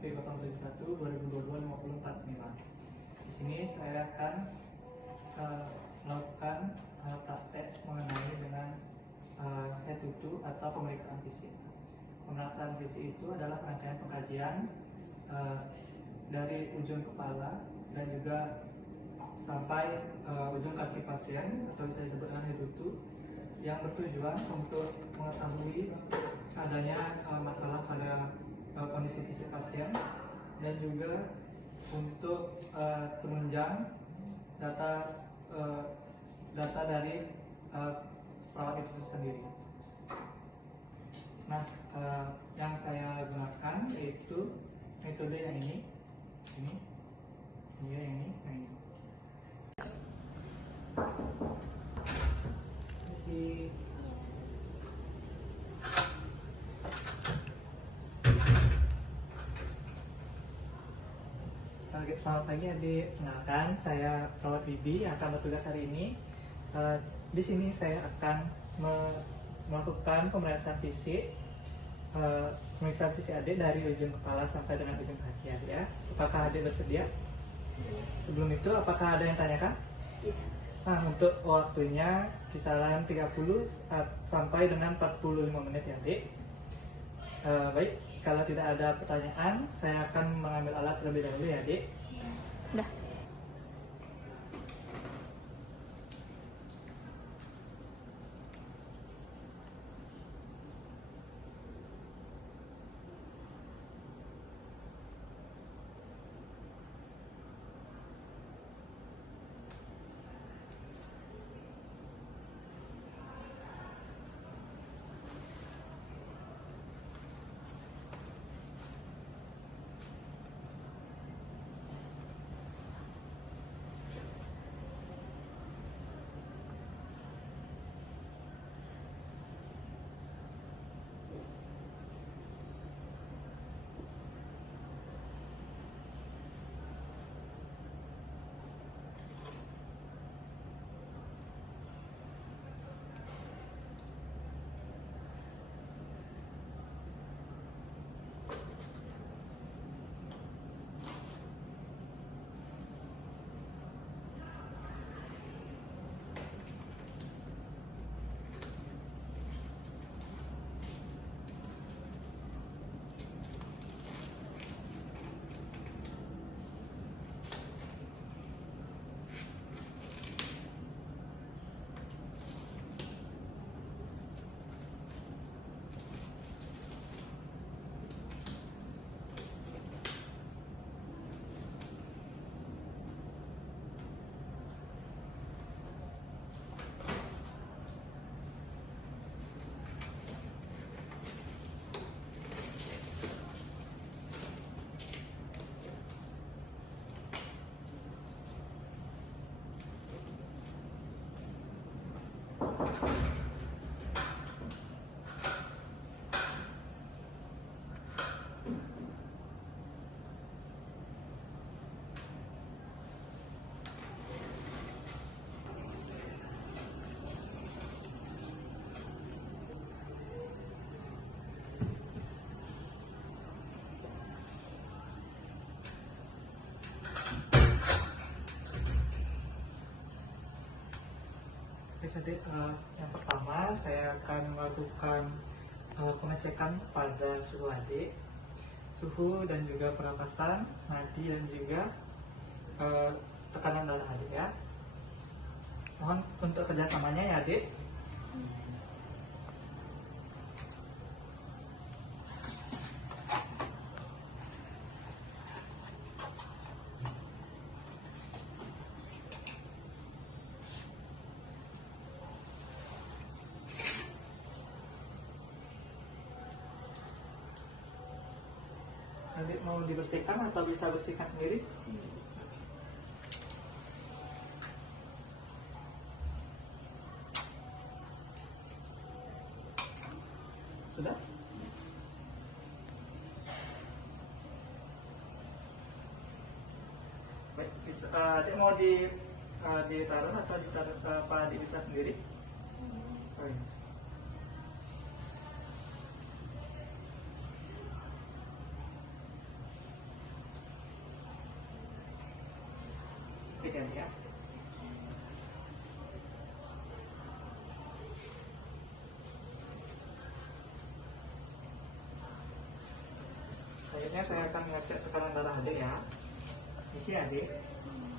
P071 2022 5049. Di sini saya akan melakukan praktek mengenai dengan head to toe atau pemeriksaan fisik. Pemeriksaan fisik itu adalah rangkaian pengkajian dari ujung kepala dan juga sampai ujung kaki pasien atau bisa disebut dengan head to toe, yang bertujuan untuk mengetahui adanya masalah pada kondisi fisik pasien dan juga untuk penunjang data dari perawat itu sendiri. Nah, yang saya gunakan yaitu metode yang ini, yang ini. Selamat pagi adik, kenalkan saya perawat Bibi yang akan bertugas hari ini. Di sini saya akan melakukan pemeriksaan fisik adik dari ujung kepala sampai dengan ujung kaki adik ya. Apakah adik bersedia? Sebelum itu, apakah ada yang tanyakan? Tidak. Nah, untuk waktunya kisaran 30 sampai dengan 45 menit ya adik. Baik, kalau tidak ada pertanyaan, saya akan mengambil alat terlebih dahulu ya adik. Dah. Jadi yang pertama saya akan melakukan pengecekan pada suhu adik, suhu dan juga pernapasan, nadi dan juga tekanan darah adik ya. Mohon untuk kerjasamanya ya adik. Adik mau dibersihkan atau bisa bersihkan sendiri? Sudah? Baik, adik mau ditaruh atau ditaruh apa adik bisa sendiri? Oh, iya. ya adik ya. Selanjutnya saya akan mengecek tekanan darah adik ya. Isi adik,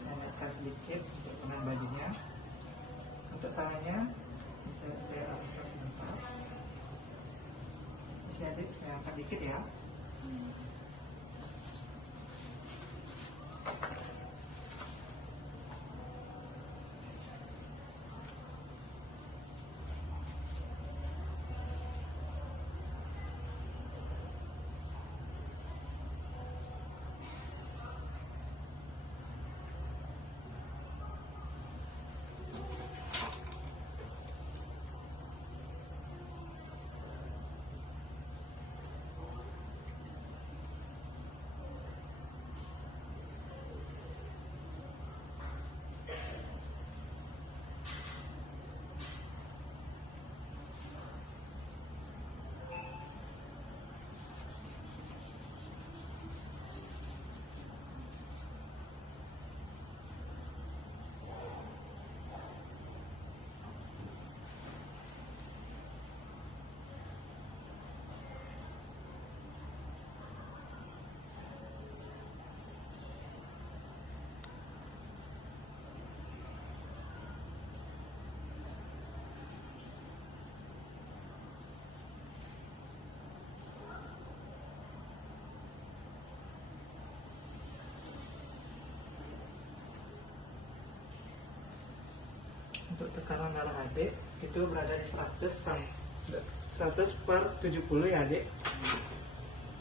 saya ngecek sedikit untuk lengan bajunya. Untuk tangannya bisa saya arahkan sebentar. Isi adik, saya angkat dikit ya. Untuk tekanan darah adik itu berada di 100 per 70 ya adik.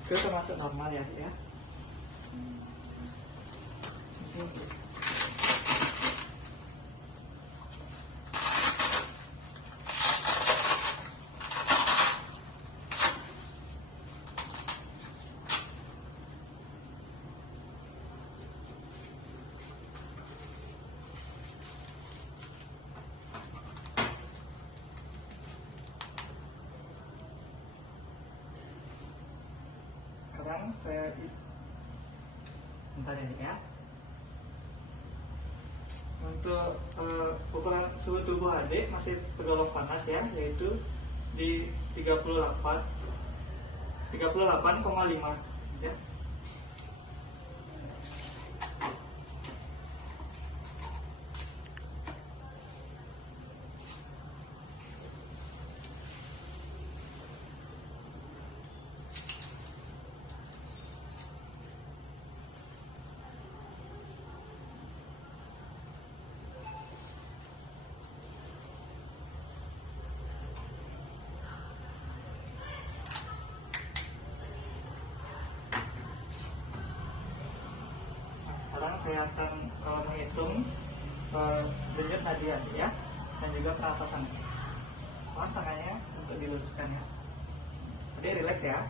Itu termasuk normal ya adik ya. Sekarang saya bentar ini ya. Untuk ukuran suhu tubuh adik masih tergolong panas ya, yaitu di 38,5 ya. Sekarang saya akan menghitung denyut nadi adik ya, dan juga pernapasan. Tahan tangannya untuk diluruskan ya. Adik relax ya.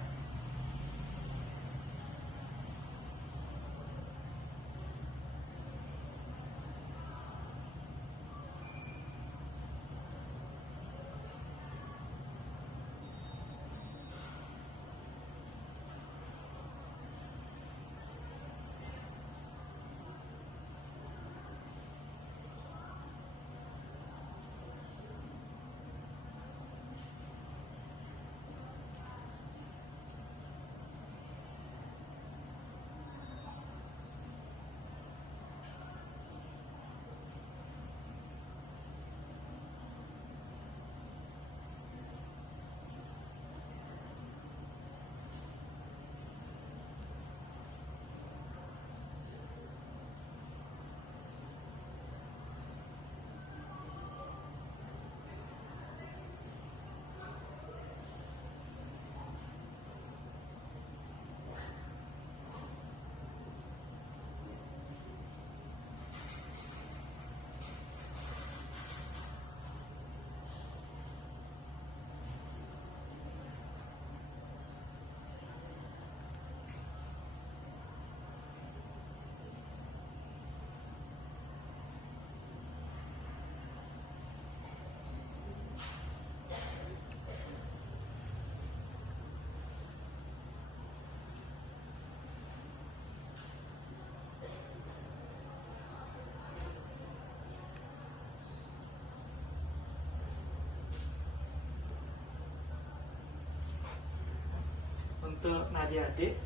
untuk nadi adik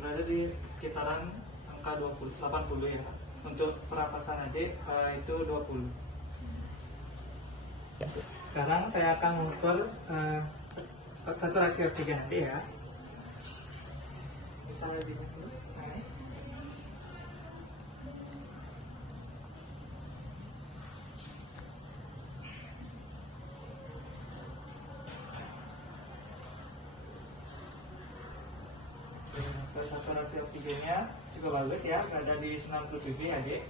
berada di sekitaran angka 80 ya. Untuk perapasan adik itu 20. Sekarang saya akan mengukur saturasi oksigen adik ya. Bisa lebih dulu. Saturasi oksigennya cukup bagus ya, berada di 97 ya adik.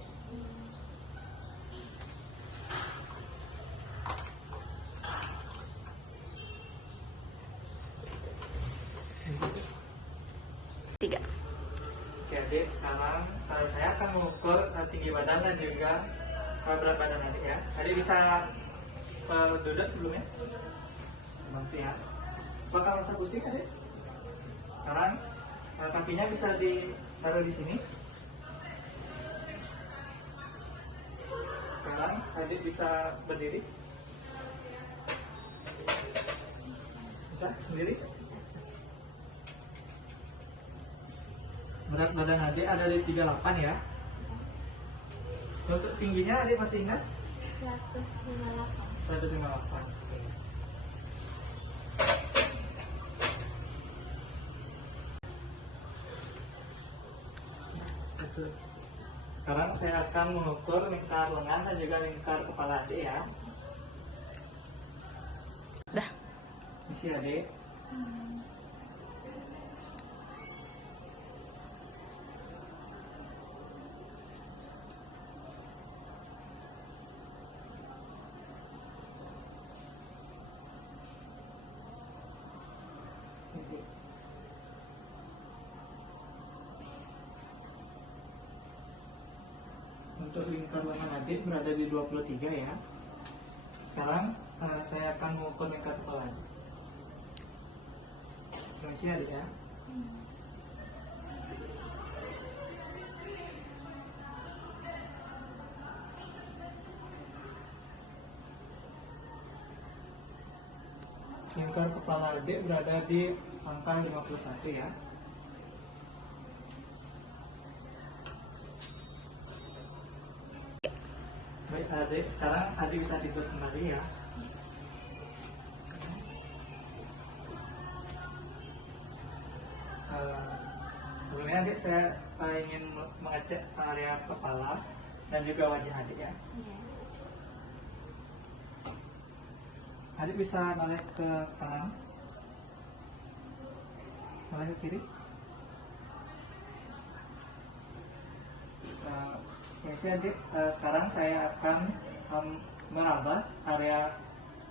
Tiga. Oke adik, sekarang saya akan mengukur tinggi badan dan juga berat badan adik ya. Adik bisa duduk sebelumnya? Bantu ya. Apakah merasa pusing adik? Sekarang kakinya bisa ditaruh di sini. Sekarang adik bisa berdiri. Bisa sendiri? Berat badan adik ada di 38 ya. Untuk tingginya adik masih ingat? 158. 158. Sekarang saya akan mengukur lingkar lengan dan juga lingkar kepala adik ya. Dah. Isi adik. Untuk lingkar lengan adik berada di 23 ya. Sekarang saya akan mengukur lingkar kepala adik. Permisi adik ya. Lingkar kepala adik berada di angka 51 ya. Baik adik, sekarang adik bisa tidur kembali ya. Sebelumnya adik saya ingin mengecek area kepala dan juga wajah adik ya. Adik bisa noleh ke kanan, noleh ke kiri. Permisi adik, sekarang saya akan meraba area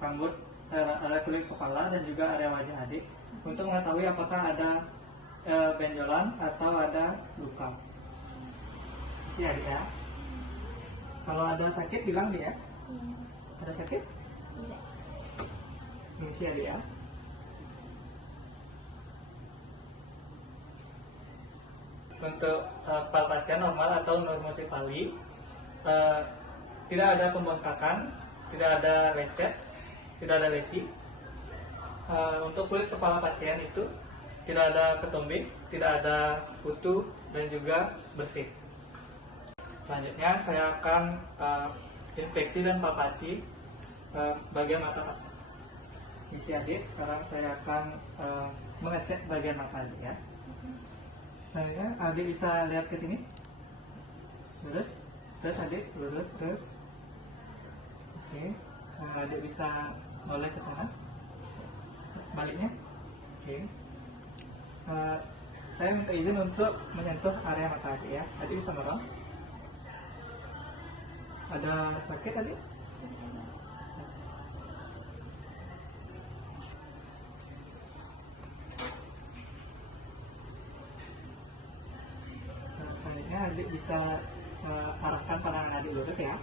rambut, area kulit kepala dan juga area wajah adik untuk mengetahui apakah ada benjolan atau ada luka. Permisi adik ya. Kalau ada sakit bilang dia. Ada sakit? Tidak. Permisi adik ya. Untuk palpasian normal atau normosefali, tidak ada pembengkakan, tidak ada lecet, tidak ada lesi. Untuk kulit kepala pasien itu tidak ada ketombe, tidak ada kutu dan juga bersih. Selanjutnya saya akan inspeksi dan palpasi bagian mata pasien. Misi adik, sekarang saya akan mengecek bagian mata adik ya. Selanjutnya adik bisa lihat ke sini. Lurus, terus adik, lurus, terus. Oke, adik bisa noleh ke sana. Baliknya. Oke. Saya minta izin untuk menyentuh area mata adik ya. Adik bisa merem. Ada sakit adik? Selanjutnya adik bisa arahkan pandangan adik lurus ya.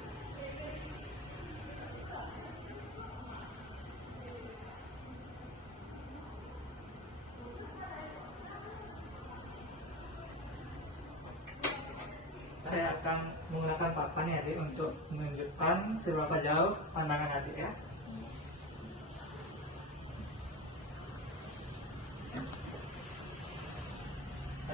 Saya akan menggunakan papan ya adik untuk menunjukkan seberapa jauh pandangan adik ya.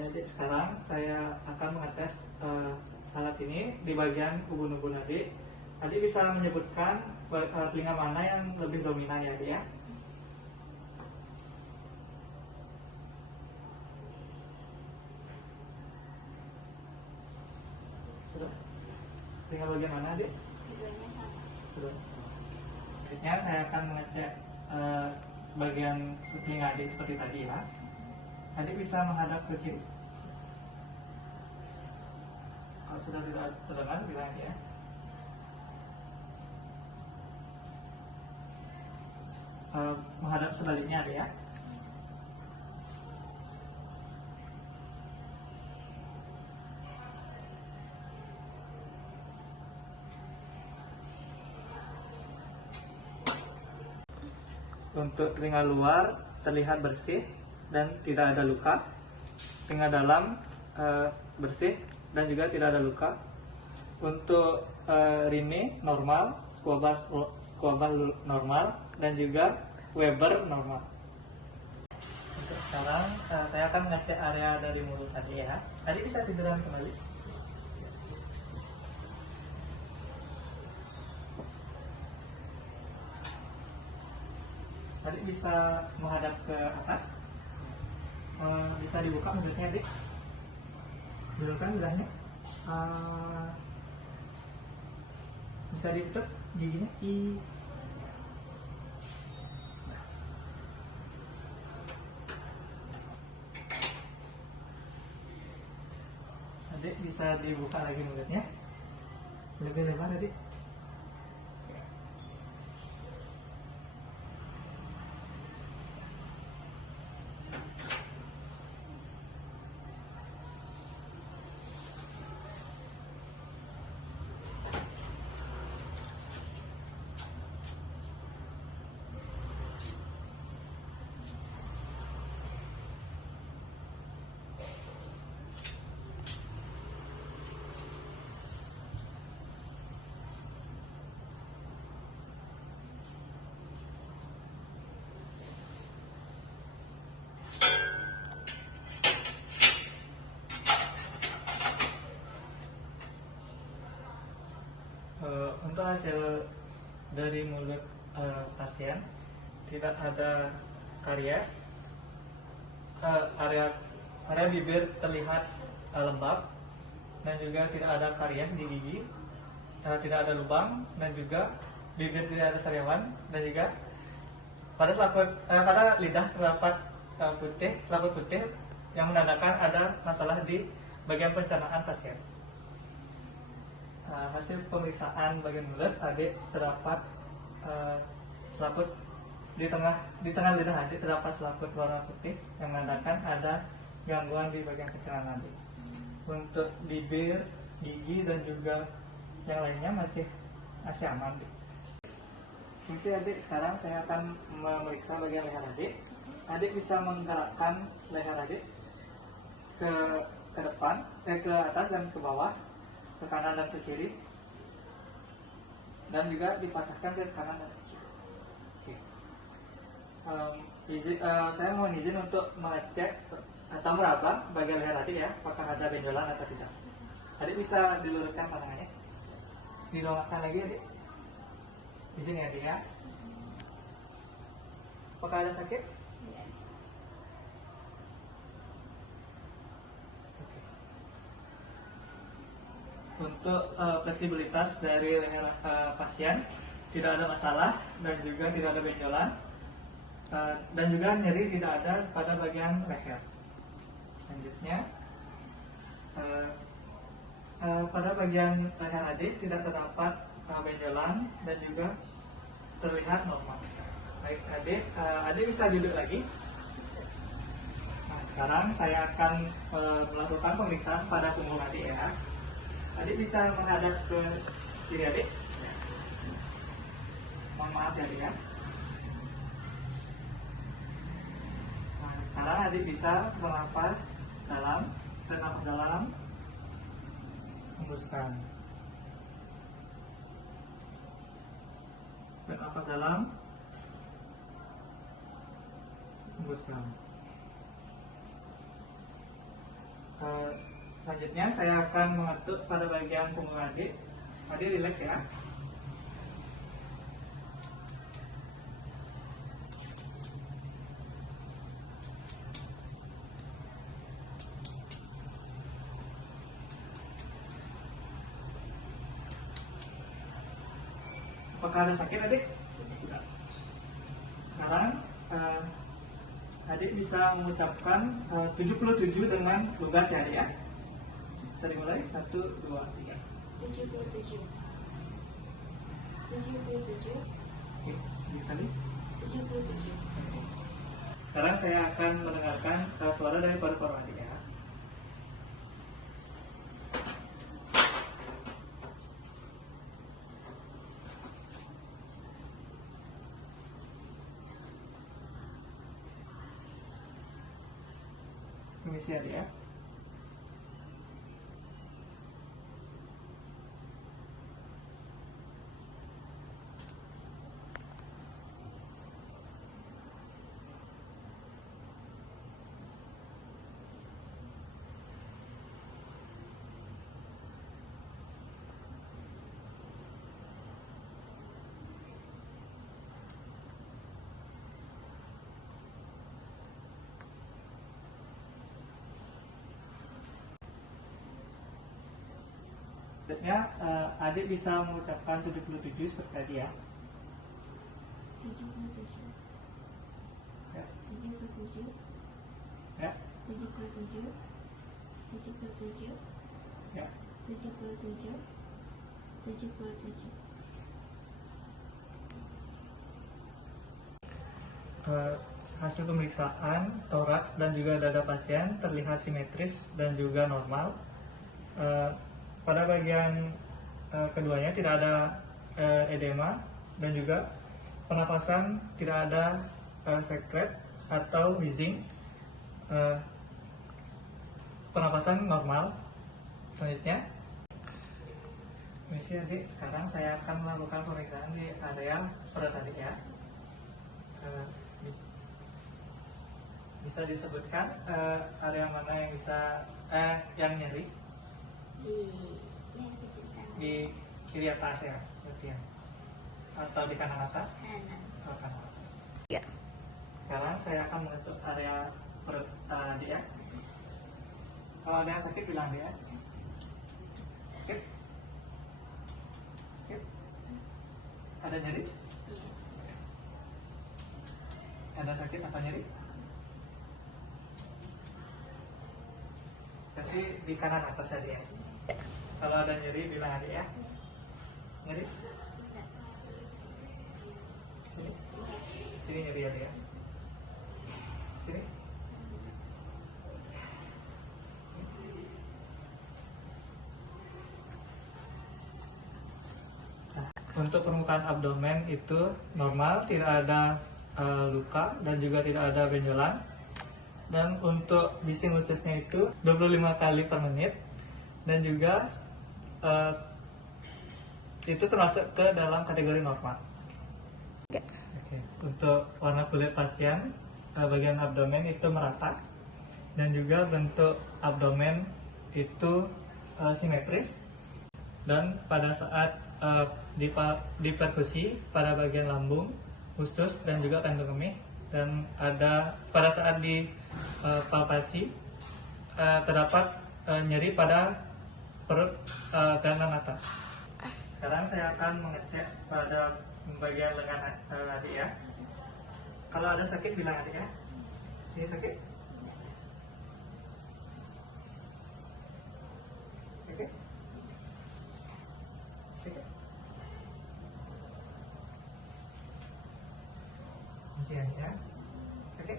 Adik, sekarang saya akan mengetes alat ini di bagian ubun-ubun adik. Adik bisa menyebutkan telinga mana yang lebih dominan ya adik ya? Sudah. Telinga bagian mana adik? Keduanya sama. Sudah. Selanjutnya saya akan mengecek bagian telinga adik seperti tadi ya. Adik bisa menghadap ke kiri. Kalau sudah tidak terdengar, bilang ya. Menghadap sebaliknya adik ya. Untuk telinga luar terlihat bersih dan tidak ada luka. Telinga dalam bersih dan juga tidak ada luka. Untuk Rini normal, squabal normal, dan juga Weber normal. Untuk sekarang saya akan mengecek area dari mulut tadi ya. Tadi bisa tiduran kembali. Tadi bisa menghadap ke atas. Bisa dibuka mulutnya adik. Dulukan belahnya. Bisa ditutup giginya. Adik bisa dibuka lagi mulutnya. Lebih lebar adik. Untuk hasil dari mulut pasien tidak ada karies, area bibir terlihat lembab dan juga tidak ada karies di gigi, tidak ada lubang dan juga bibir tidak ada sariawan dan juga pada lidah terdapat selaput putih yang menandakan ada masalah di bagian pencernaan pasien. Hasil pemeriksaan bagian mulut adik terdapat selaput di tengah lidah adik terdapat selaput warna putih yang menandakan ada gangguan di bagian pencernaan adik. Untuk bibir, gigi dan juga yang lainnya masih aman. Fungsi adik sekarang saya akan memeriksa bagian leher adik. Adik bisa menggerakkan leher adik ke depan, ke atas dan ke bawah, ke kanan dan ke kiri, dan juga dipatahkan ke kanan dan ke kiri. Saya mohon izin untuk mengecek atau meraba bagian leher adik ya, apakah ada benjolan atau tidak. Adik bisa diluruskan pandangannya, dilonggarkan lagi adik. Izin ya adik ya. Apakah ada sakit? Tidak. Untuk fleksibilitas dari leher pasien tidak ada masalah dan juga tidak ada benjolan dan juga nyeri tidak ada pada bagian leher. Selanjutnya pada bagian leher adik tidak terdapat benjolan dan juga terlihat normal. Baik adik bisa duduk lagi. Nah, sekarang saya akan melakukan pemeriksaan pada punggung adik ya. Adik bisa menghadap ke kiri adik. Mohon maaf ya adik ya. Nah, sekarang adik bisa bernafas dalam, bernafas dalam, hembuskan. Bernafas dalam, hembuskan. Selanjutnya saya akan mengetuk pada bagian punggung adik. Adik rileks ya. Apakah ada sakit adik? Tidak. Sekarang adik bisa mengucapkan 77 dengan lugas ya adik ya. Bisa dimulai 1, 2, 3. 77 77 Oke, sekali. 77 Sekarang saya akan mendengarkan suara dari paru-paru adik ya. Permisi adik ya. Selanjutnya adik bisa mengucapkan 77 seperti tadi ya. 77 Ya. 77 Ya. 77 77 Ya. 77 77 Hasil pemeriksaan toraks dan juga dada pasien terlihat simetris dan juga normal. Pada bagian keduanya tidak ada edema dan juga pernapasan tidak ada sekret atau wheezing. Pernapasan normal. Selanjutnya, misi adik, sekarang saya akan melakukan pemeriksaan di area perut adik ya. Bisa disebutkan area mana yang bisa yang nyeri? di yang sekitar Di kiri atas ya, berarti ya. Atau di kanan atas? sana. Oh, kanan atas. 3. Sekarang saya akan mengetuk area perut dia. Kalau ada yang sakit bilang dia. Sakit? Sakit? Ada nyeri? Iya. Ada sakit atau nyeri? Tapi di kanan atas aja ya. Kalau ada nyeri bilang adik ya. Nyeri? Enggak. Sini. Iya. Sini nyeri adik ya. Sini. Nah, untuk permukaan abdomen itu normal, tidak ada luka dan juga tidak ada benjolan. Dan untuk bising ususnya itu 25 kali per menit dan juga itu termasuk ke dalam kategori normal. Oke. Oke. Untuk warna kulit pasien bagian abdomen itu merata dan juga bentuk abdomen itu simetris, dan pada saat diperkusi pada bagian lambung, usus dan juga kandung kemih, dan ada pada saat dipalpasi terdapat nyeri pada perut kanan atas. Sekarang saya akan mengecek pada bagian lengan adik ya. Kalau ada sakit bilang adik ya. Ini sakit? Sakit? Sakit? Masih aja. Sakit?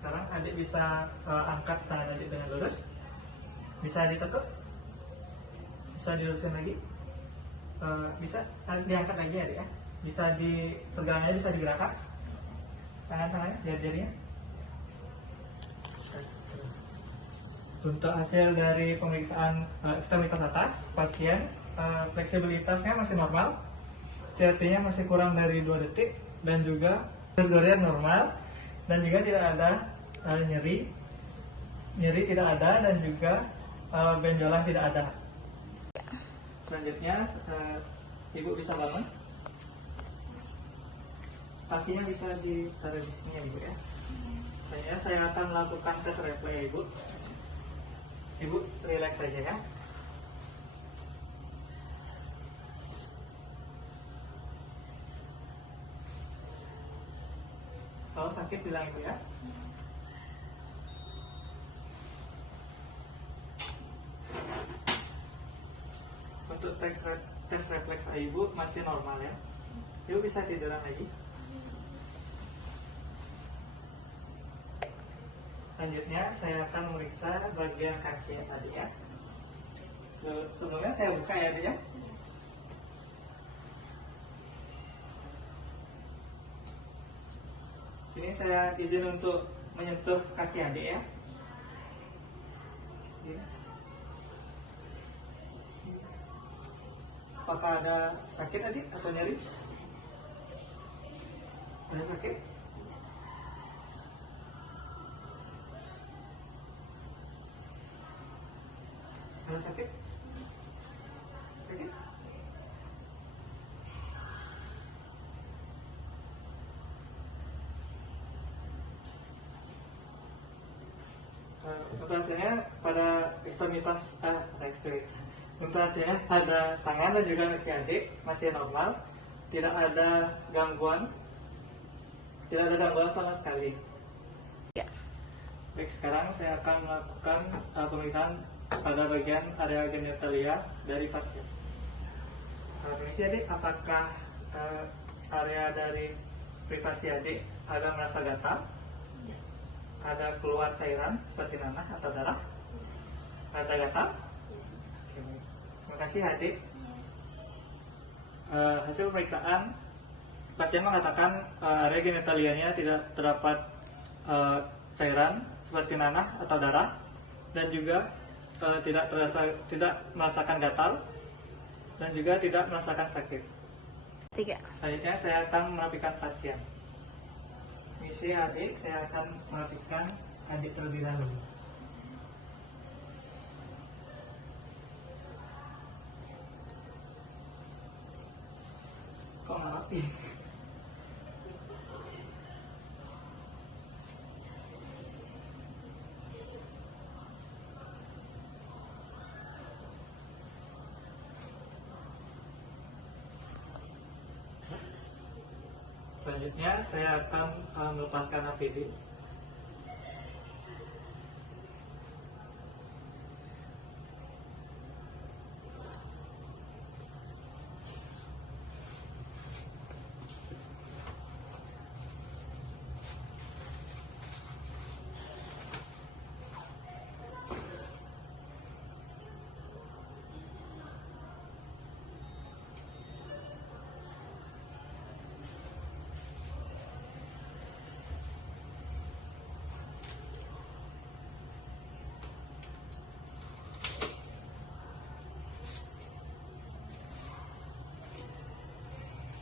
Sekarang adik bisa angkat tangan adik dengan lurus, bisa ditekuk, bisa dilurusin lagi, bisa diangkat lagi adik ya, bisa pergerakannya bisa digerakkan, tangan-tangannya, jari-jarinya. Untuk hasil dari pemeriksaan ekstremitas atas, pasien fleksibilitasnya masih normal, CRT-nya masih kurang dari 2 detik, dan juga gerdorian normal, dan juga tidak ada nyeri tidak ada, dan juga benjolan tidak ada. Selanjutnya ibu bisa bangun, kakinya bisa ditaruh di sini ya ibu ya. Selanjutnya saya akan melakukan tes refleks ibu. Ibu relax saja ya. Kalau sakit bilang ibu ya. Untuk tes refleks ibu masih normal ya. Ibu bisa tiduran lagi. Selanjutnya saya akan memeriksa bagian kaki tadi ya. Sebelumnya saya buka ya Bu ya. Sini saya izin untuk menyentuh kaki adik ya. Apakah ada sakit adik atau nyeri? Ada sakit? Ada sakit? Sakit? Untuk hasilnya pada ekstremitas untuk hasilnya pada tangan dan juga kaki adik masih normal, tidak ada gangguan sama sekali. Ya. Baik, sekarang saya akan melakukan pemeriksaan pada bagian area genitalia dari pasien. Permisi adik, apakah area dari privasi adik ada merasa gatal? Ada keluar cairan seperti nanah atau darah? Ada gatal? Oke, baik. Terima kasih adik. Hasil pemeriksaan, pasien mengatakan area genitalianya tidak terdapat cairan seperti nanah atau darah, dan juga tidak merasakan gatal, dan juga tidak merasakan sakit. 3. Selanjutnya saya akan merapikan pasien. Misi adik, saya akan merapikan adik terlebih dahulu. Kok nggak rapi? Selanjutnya saya akan melepaskan APD.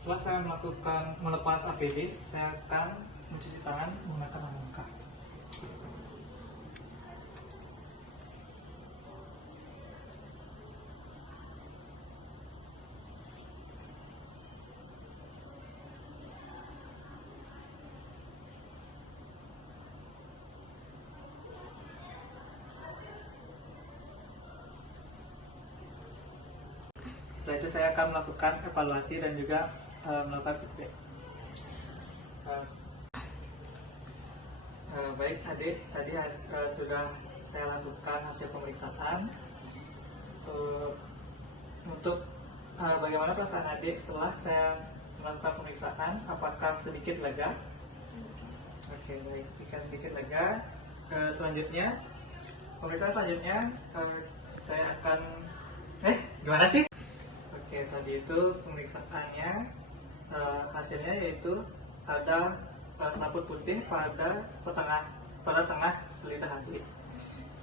Setelah saya melepas APD, saya akan mencuci tangan menggunakan langkah. Setelah itu saya akan melakukan evaluasi dan juga melakukan feedback. Baik adik, tadi sudah saya lakukan hasil pemeriksaan. Untuk bagaimana perasaan adik setelah saya melakukan pemeriksaan, apakah sedikit lega? Oke, baik, jika sedikit lega, selanjutnya pemeriksaan selanjutnya saya akan gimana sih? Oke, tadi itu pemeriksaannya hasilnya yaitu ada selaput putih pada tengah lidah adik.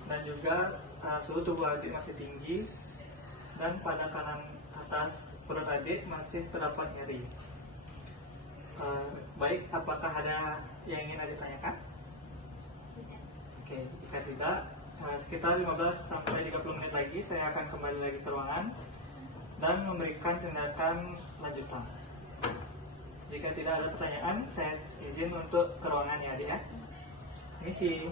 dan juga suhu tubuh adik masih tinggi, dan pada kanan atas perut adik masih terdapat nyeri. Baik, apakah ada yang ingin adik tanyakan? Tidak. Oke, jika tidak, sekitar 15 sampai 30 menit lagi saya akan kembali lagi ke ruangan dan memberikan tindakan lanjutan. Jika tidak ada pertanyaan, saya izin untuk ke ruangan ya adik ya. Misi. Ya.